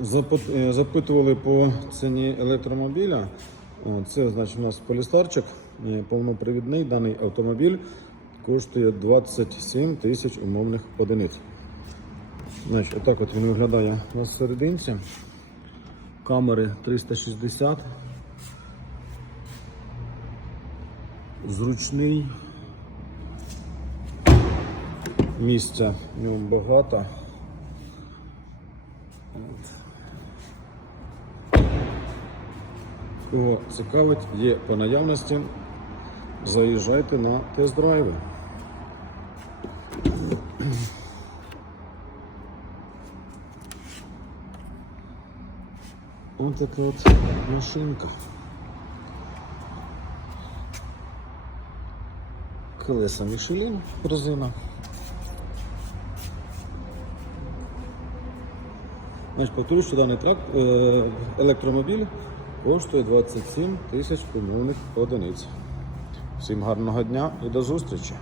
Е, Запитували по ціні електромобіля. Це значить у нас полістарчик е, повнопривідний. Даний автомобіль коштує 27 тисяч умовних одиниць. Значить, отак от він виглядає на серединці. Камери 360. Зручний. Місця в ньому багато. Кого цікавить, є по наявності. Заїжджайте на тест-драйви. Ось така от машинка. Колеса Мішелін, резина. Повторюю, що даний трак, е, електромобіль коштує 27 тисяч умовних одиниць. Всім гарного дня і до зустрічі!